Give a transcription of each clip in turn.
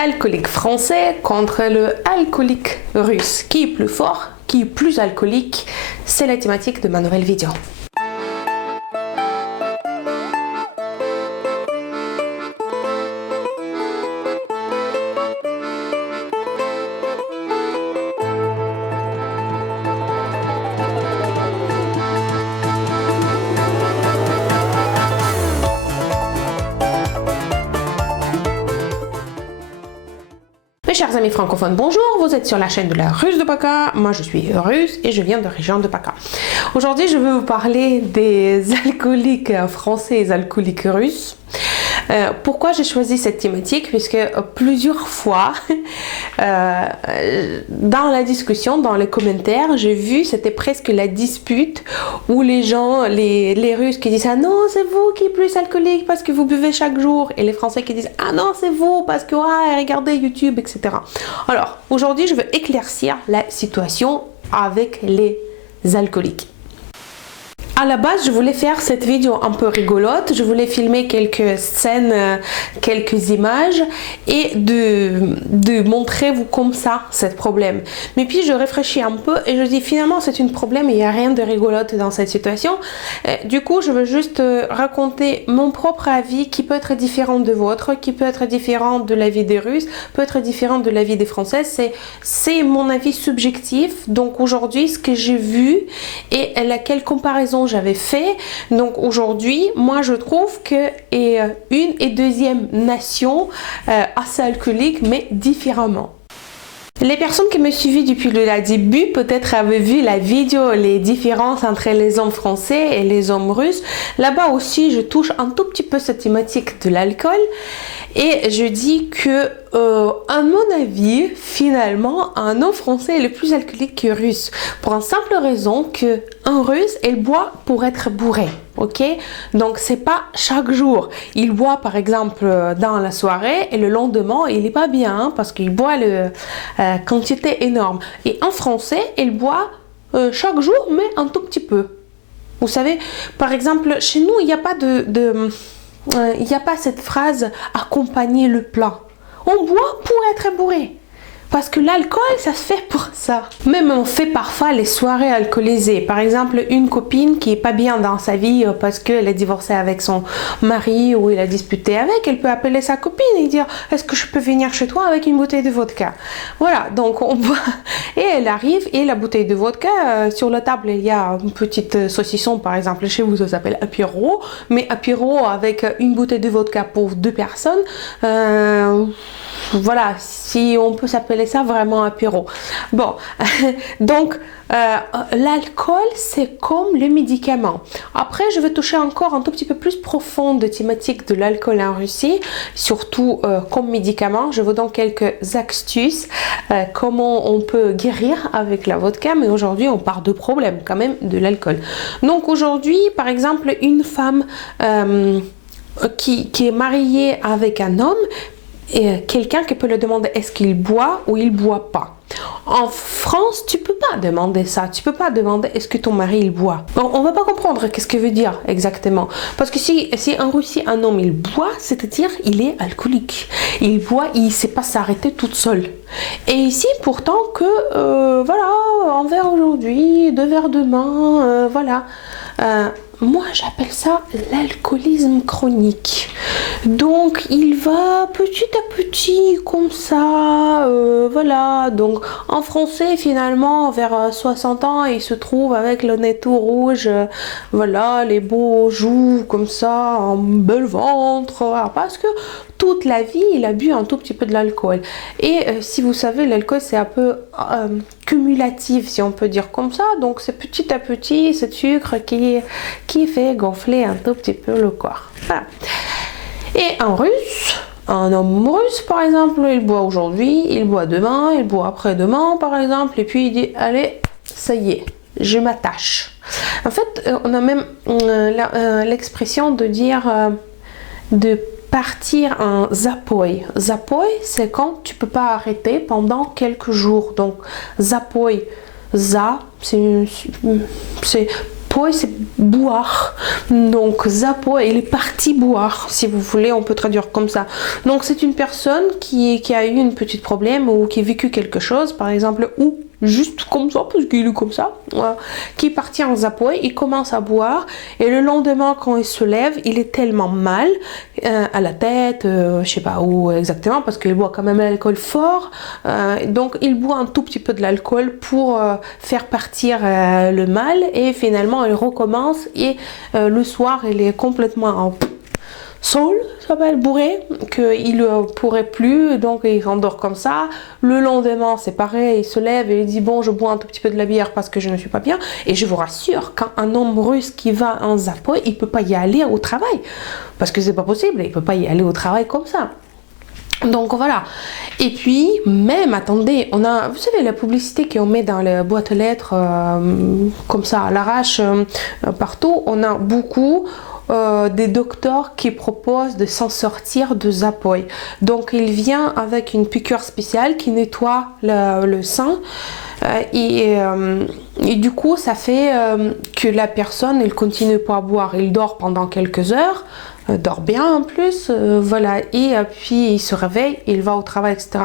Alcoolique français contre le alcoolique russe. Qui est plus fort? Qui est plus alcoolique? C'est la thématique de ma nouvelle vidéo. Mes chers amis francophones, bonjour, vous êtes sur la chaîne de la Russe de Paca. Moi je suis russe et je viens de région de Paca. Aujourd'hui je vais vous parler des alcooliques français et des alcooliques russes. Pourquoi j'ai choisi cette thématique? Puisque plusieurs fois dans la discussion, dans les commentaires, j'ai vu, c'était presque la dispute où les gens, les Russes qui disent ah non c'est vous qui êtes plus alcoolique parce que vous buvez chaque jour, et les Français qui disent ah non c'est vous parce que regardez YouTube, etc. Alors aujourd'hui je veux éclaircir la situation avec les alcooliques. À la base, je voulais faire cette vidéo un peu rigolote. Je voulais filmer quelques scènes, quelques images et de montrer vous comme ça, ce problème. Mais puis, je réfléchis un peu et je dis finalement, c'est un problème et il n'y a rien de rigolote dans cette situation. Du coup, je veux juste raconter mon propre avis qui peut être différent de votre, qui peut être différent de l'avis des Russes, peut être différent de l'avis des Français. C'est mon avis subjectif. Donc aujourd'hui, ce que j'ai vu et laquelle comparaison j'avais fait. Donc aujourd'hui, moi je trouve que une et deuxième nation assez alcoolique, mais différemment. Les personnes qui me suivent depuis le début peut-être avaient vu la vidéo, les différences entre les hommes français et les hommes russes. Là-bas aussi, je touche un tout petit peu cette thématique de l'alcool. Et je dis que, à mon avis, finalement, un homme français est le plus alcoolique que russe. Pour une simple raison que un russe, il boit pour être bourré. Ok? Donc, c'est pas chaque jour. Il boit, par exemple, dans la soirée et le lendemain, il n'est pas bien hein, parce qu'il boit quantité énorme. Et un français, il boit chaque jour, mais un tout petit peu. Vous savez, par exemple, chez nous, il n'y a pas il n'y a pas cette phrase « accompagner le plat ». On boit pour être bourré. Parce que l'alcool, ça se fait pour ça. Même on fait parfois les soirées alcoolisées. Par exemple, une copine qui est pas bien dans sa vie parce qu'elle est divorcée avec son mari ou il a disputé avec, elle peut appeler sa copine et dire « Est-ce que je peux venir chez toi avec une bouteille de vodka ?» Voilà, donc on boit. Et elle arrive et la bouteille de vodka, sur la table, il y a une petite saucisson, par exemple. Chez vous, ça s'appelle apéro. Mais apéro avec une bouteille de vodka pour deux personnes, voilà, si on peut s'appeler ça vraiment apéro. Bon, donc l'alcool, c'est comme le médicament. Après, je vais toucher encore un tout petit peu plus profond de thématique de l'alcool en Russie, surtout comme médicament. Je vous donne quelques astuces, comment on peut guérir avec la vodka, mais aujourd'hui, on parle de problème quand même de l'alcool. Donc aujourd'hui, par exemple, une femme qui est mariée avec un homme, et quelqu'un qui peut le demander est-ce qu'il boit ou il boit pas. En France, tu peux pas demander ça. Tu peux pas demander est-ce que ton mari il boit. On va pas comprendre qu'est-ce que veut dire exactement. Parce que si en Russie un homme il boit, c'est-à-dire il est alcoolique. Il boit, il sait pas s'arrêter toute seule. Et ici pourtant que voilà, un verre aujourd'hui, deux verres demain, voilà. Moi j'appelle ça l'alcoolisme chronique. Donc il va petit à petit comme ça, voilà. Donc en français finalement vers 60 ans il se trouve avec le nez tout rouge, voilà, les beaux joues comme ça, un bel ventre, voilà, parce que toute la vie il a bu un tout petit peu de l'alcool. Et si vous savez, l'alcool c'est un peu cumulatif si on peut dire comme ça, donc c'est petit à petit ce sucre qui fait gonfler un tout petit peu le corps. Voilà. Et en russe, un homme russe par exemple, il boit aujourd'hui, il boit demain, il boit après-demain par exemple, et puis il dit allez, ça y est, je m'attache. En fait, on a même l'expression de dire de partir en zapoy. Zapoy, c'est quand tu peux pas arrêter pendant quelques jours. Donc zapoy, za, c'est Zapoi, c'est boire. Donc Zapoi, il est parti boire, si vous voulez, on peut traduire comme ça. Donc c'est une personne qui a eu un petit problème ou qui a vécu quelque chose, par exemple, ou juste comme ça, parce qu'il est comme ça, qui est parti en Zapoi, il commence à boire, et le lendemain, quand il se lève, il est tellement mal à la tête, je sais pas où exactement, parce qu'il boit quand même l'alcool fort, donc il boit un tout petit peu de l'alcool pour faire partir le mal, et finalement il recommence, et le soir il est complètement en saoul, ça s'appelle, bourré, qu'il ne pourrait plus, donc il s'endort comme ça. Le lendemain, c'est pareil, il se lève et il dit bon, je bois un tout petit peu de la bière parce que je ne suis pas bien. Et je vous rassure, quand un homme russe qui va en Zapoi, il ne peut pas y aller au travail, parce que c'est pas possible, il ne peut pas y aller au travail comme ça. Donc voilà. Et puis, même, attendez, on a, vous savez, la publicité qu'on met dans les boîtes aux lettres, comme ça, à l'arrache, partout, on a beaucoup des docteurs qui proposent de s'en sortir de Zapoi. Donc il vient avec une piqûre spéciale qui nettoie le sein et du coup ça fait que la personne elle continue pas à boire, il dort pendant quelques heures, dort bien en plus, voilà, et puis il se réveille, il va au travail, etc.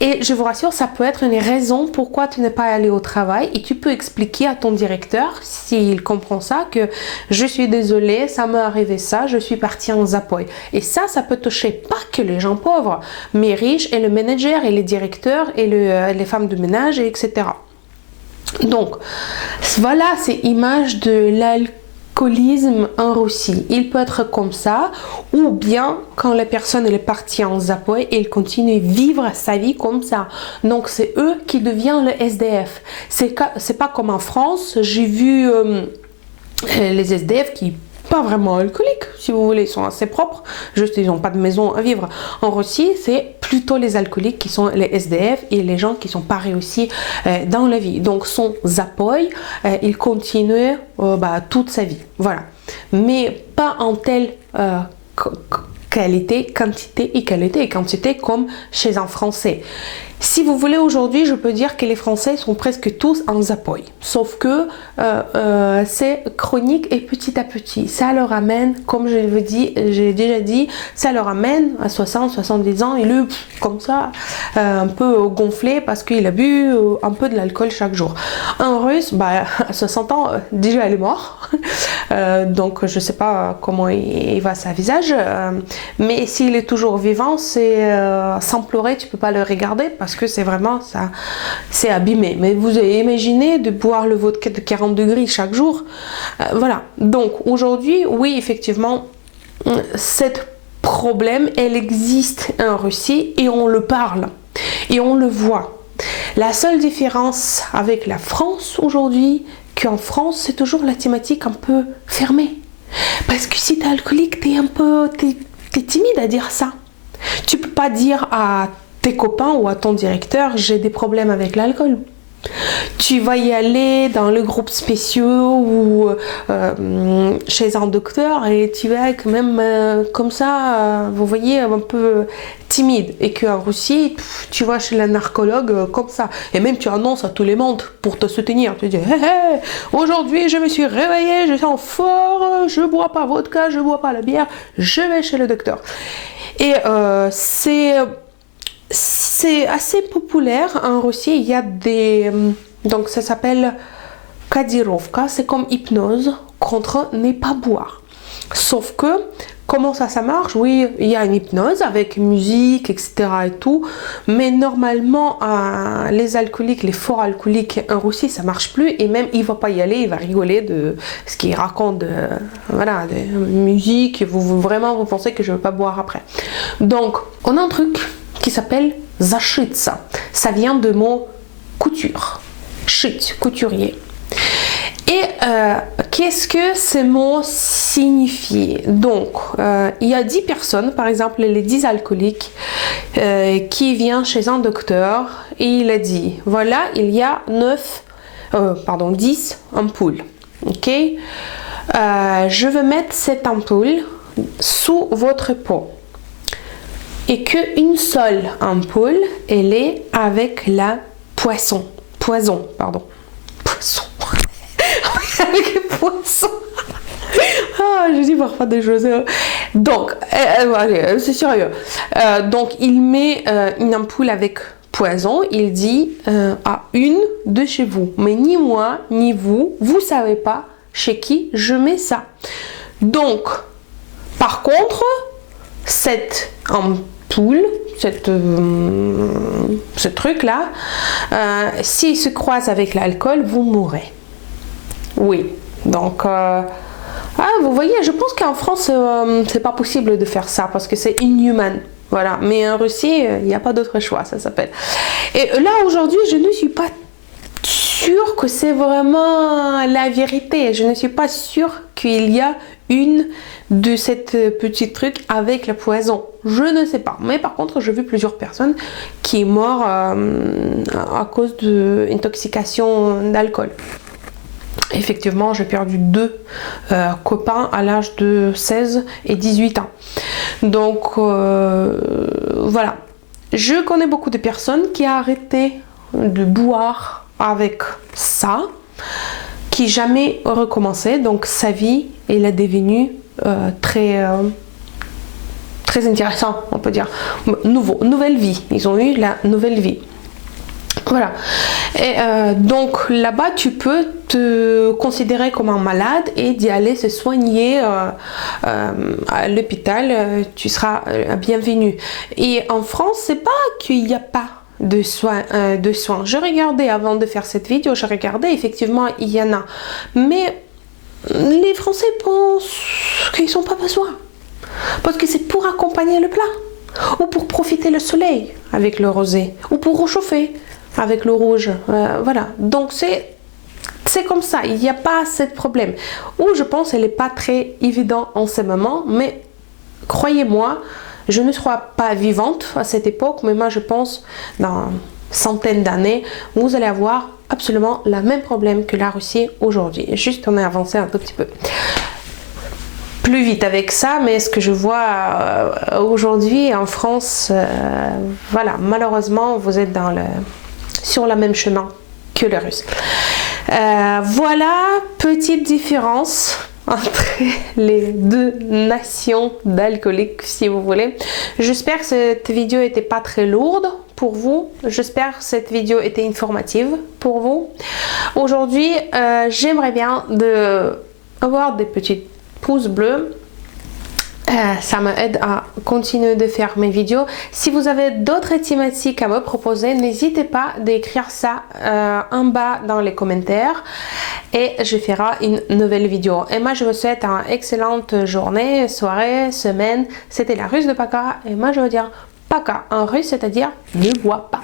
Et je vous rassure, ça peut être une raison pourquoi tu n'es pas allé au travail, et tu peux expliquer à ton directeur, s'il comprend ça, que je suis désolée, ça m'est arrivé ça, je suis partie en Zapoi. Et ça peut toucher pas que les gens pauvres, mais riches, et le manager, et les directeurs, et les femmes de ménage, et etc. Donc, voilà ces images de l'alcoolisme en Russie. Il peut être comme ça, ou bien quand la personne elle est partie en Zapoi et elle continue à vivre sa vie comme ça. Donc c'est eux qui deviennent le SDF. C'est pas comme en France, j'ai vu les SDF qui pas vraiment alcooliques, si vous voulez, ils sont assez propres, juste ils n'ont pas de maison à vivre. En Russie, c'est plutôt les alcooliques qui sont les SDF et les gens qui sont pas réussis dans la vie. Donc son Zapoi, il continue toute sa vie, voilà. Mais pas en telle qualité, quantité et quantité comme chez un Français. Si vous voulez, aujourd'hui, je peux dire que les Français sont presque tous en Zapoi. Sauf que c'est chronique et petit à petit. Ça leur amène, comme j'ai déjà dit, ça leur amène à 60, 70 ans. Il est comme ça, un peu gonflé parce qu'il a bu un peu de l'alcool chaque jour. Un Russe, à 60 ans, déjà il est mort. Donc je ne sais pas comment il va sa visage. Mais s'il est toujours vivant, c'est sans pleurer, tu ne peux pas le regarder parce que c'est vraiment ça, c'est abîmé. Mais vous avez imaginé de boire le vodka de 40 degrés chaque jour, voilà. Donc aujourd'hui, oui, effectivement, cette problème, elle existe en Russie et on le parle et on le voit. La seule différence avec la France aujourd'hui, qu'en France, c'est toujours la thématique un peu fermée. Parce que si tu es alcoolique, t'es timide à dire ça. Tu peux pas dire à tes copains ou à ton directeur, j'ai des problèmes avec l'alcool. Tu vas y aller dans le groupe spéciaux ou chez un docteur et tu vas quand même comme ça, vous voyez, un peu timide. Et qu'en Russie, tu vas chez la narcologue comme ça. Et même tu annonces à tous les mondes pour te soutenir. Tu dis, hey, aujourd'hui je me suis réveillée, je sens fort, je bois pas vodka, je bois pas la bière, je vais chez le docteur. Et c'est assez populaire en Russie. Il y a donc ça s'appelle kadirovka, c'est comme hypnose contre ne pas boire. Sauf que comment ça marche? Oui, il y a une hypnose avec musique, etc. et tout, mais normalement les alcooliques, les forts alcooliques en Russie, ça marche plus et même il va pas y aller, il va rigoler de ce qu'il raconte, de musique. Vous pensez que je veux pas boire après. Donc on a un truc qui s'appelle zashitsa. Ça vient de mot couture, shit, couturier. Et qu'est-ce que ce mot signifie? Donc, il y a 10 personnes, par exemple les 10 alcooliques, qui viennent chez un docteur et il a dit, voilà, il y a 10 ampoules. Ok, je veux mettre cette ampoule sous votre peau. Et qu'une seule ampoule, elle est avec la poison. avec les poissons. Ah, je dis parfois des choses. Donc, allez, c'est sérieux. Donc, il met une ampoule avec poison. Il dit à une de chez vous. Mais ni moi, ni vous, vous savez pas chez qui je mets ça. Donc, par contre, cette ampoule, ce truc-là, s'il se croise avec l'alcool, vous mourrez. Oui. Donc, vous voyez, je pense qu'en France, c'est pas possible de faire ça parce que c'est inhumain. Voilà. Mais en Russie, il n'y a pas d'autre choix, ça s'appelle. Et là, aujourd'hui, je ne suis pas sûre que c'est vraiment la vérité. Je ne suis pas sûre qu'il y a une de cette petite truc avec le poison. Je ne sais pas. Mais par contre, j'ai vu plusieurs personnes qui sont mortes à cause d'intoxication d'alcool. Effectivement, j'ai perdu 2 copains à l'âge de 16 et 18 ans. Donc, voilà. Je connais beaucoup de personnes qui ont arrêté de boire avec ça, qui jamais recommencé. Donc, sa vie, elle est devenue très intéressant, on peut dire. Nouvelle vie. Ils ont eu la nouvelle vie. Voilà. Et donc là-bas, tu peux te considérer comme un malade et d'y aller se soigner à l'hôpital. Tu seras bienvenu. Et en France, c'est pas qu'il n'y a pas de soins. Je regardais avant de faire cette vidéo, je regardais, effectivement, il y en a. Mais les Français pensent qu'ils n'ont pas besoin. Parce que c'est pour accompagner le plat. Ou pour profiter le soleil avec le rosé. Ou pour réchauffer avec le rouge. Voilà. Donc c'est comme ça. Il n'y a pas ce problème. Ou je pense qu'elle n'est pas très évidente en ce moment. Mais croyez-moi, je ne serai pas vivante à cette époque. Mais moi, je pense dans centaines d'années, vous allez avoir absolument le même problème que la Russie aujourd'hui. Juste, on est avancé un tout petit peu plus vite avec ça, mais ce que je vois aujourd'hui en France, voilà, malheureusement, vous êtes sur le même chemin que les Russes. Voilà, petite différence entre les deux nations d'alcooliques, si vous voulez. J'espère que cette vidéo n'était pas très lourde pour vous. J'espère que cette vidéo était informative pour vous. Aujourd'hui, j'aimerais bien avoir des petites pouces bleus. Ça m'aide à continuer de faire mes vidéos. Si vous avez d'autres thématiques à me proposer, n'hésitez pas d'écrire ça en bas dans les commentaires et je ferai une nouvelle vidéo. Et moi je vous souhaite une excellente journée, soirée, semaine. C'était la Russe de Paka et moi je veux dire Paka en russe, c'est-à-dire ne bois pas.